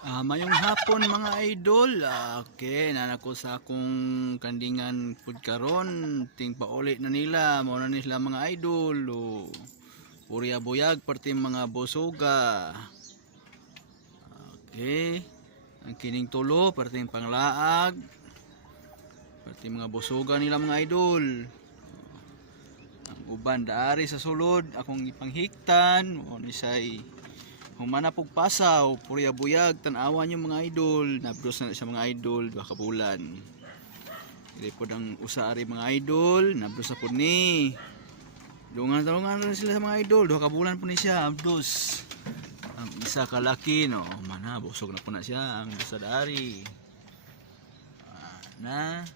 Mayong hapon mga idol. Okay, nanako sa akong kandingan food karon. Ting pauli na nila, mao na nila mga idol. Purya buyag perti mga bosoga. Okay. Ang kining tulo perti panglaag. Perti mga bosoga nila mga idol. Ang uban daari sa sulod akong ipanghiktan, mo ni say humana pug pasaw, purya buyag, tanawan yung mga idol, nabdos na sa mga idol, 2 ka bulan. Dili pod ang usa-ari mga idol, nabdos na pod ni. Dungan-dungan rin sila sa mga idol, 2 ka bulan po ni siya, abdos. Ang isa kalaki, no, mana, busog na po na siya, ang isa dari. Na,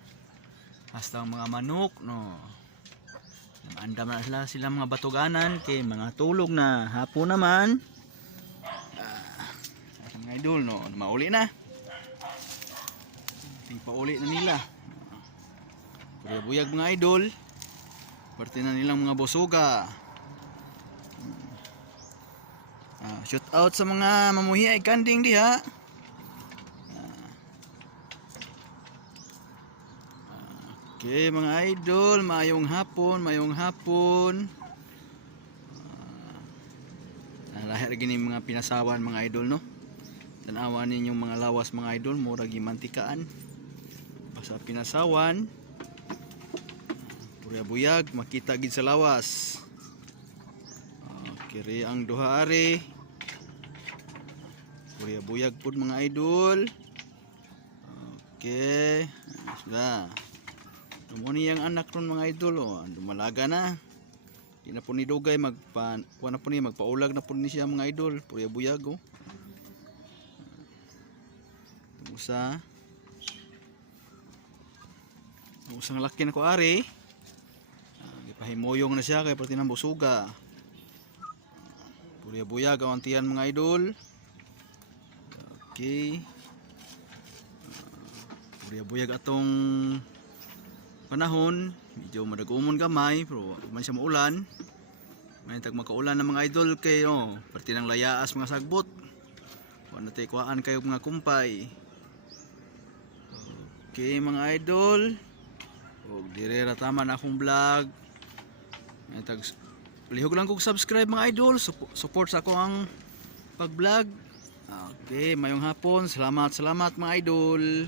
hasta ang mga manok, no. Andam na sila mga batuganan, kay mga tulog na hapon naman. Mga idol, no, mauli na. Ting pauli na nila. Purya buyag mga idol. Parte na nilang mga bosoga. Shout out sa mga mamuhi ay kanding diha. Okay mga idol, mayong hapon, mayong hapon. Lahir gini mga pinasawan mga idol, no. Tanawan ninyong mga lawas mga idol, mura gimantikaan. Basta pinasawan, purya buyag, makita gid sa lawas. Kiri ang duha ari. Purya buyag pud mga idol. Okay, sudah. Dumuni ang anak ron mga idol, oh, dumalaga na. Di na po ni dugay magpaulag na po ni siya mga idol, purya buyag, oh. Usang laki na ko ari. Ipahimoyong na siya kay pati ng busuga. Purya buyag ang tiyan mga idol. Okay. Purya buyag atong panahon, medyo madagumon gamay pero man siya maulan. May tag makaulan ng mga idol kay pati ng layaas mga sagbot. Wala tay kuhaan kayo mga kumpay. Okay mga idol, dire ra tama na akong vlog. Palihog lang kog subscribe mga idol, support sa ako ang pag vlog. Okay, mayong hapon, salamat mga idol.